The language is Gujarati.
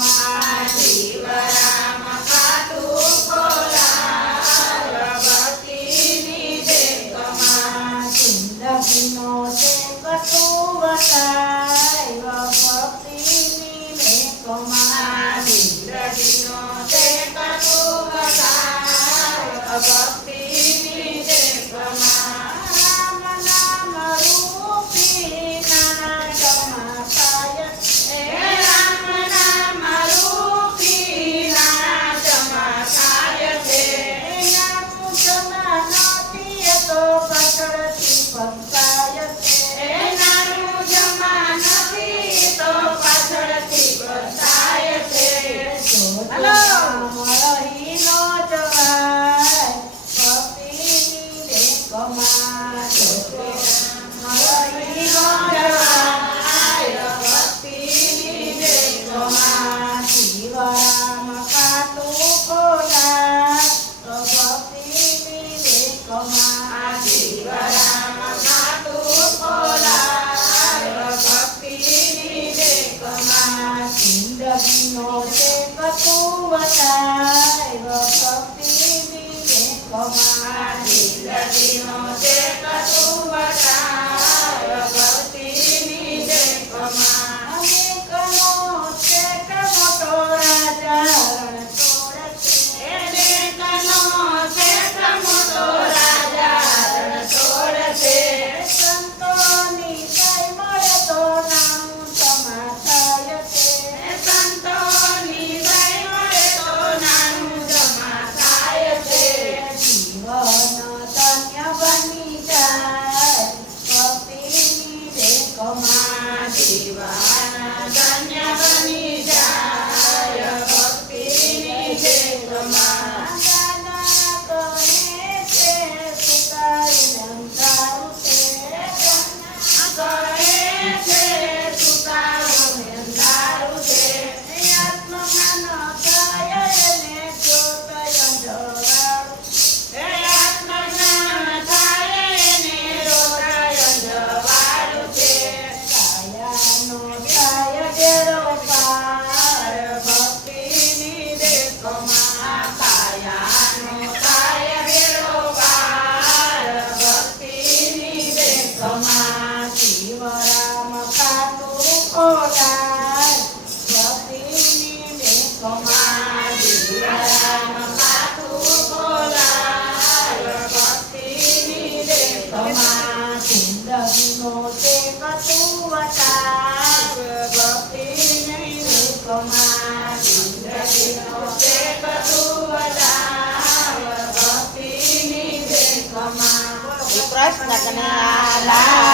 মা જગનો તે કપુવતાય ભક્તિ વિવેકમાં ಧನ್ಯ કનૈયા લાલ.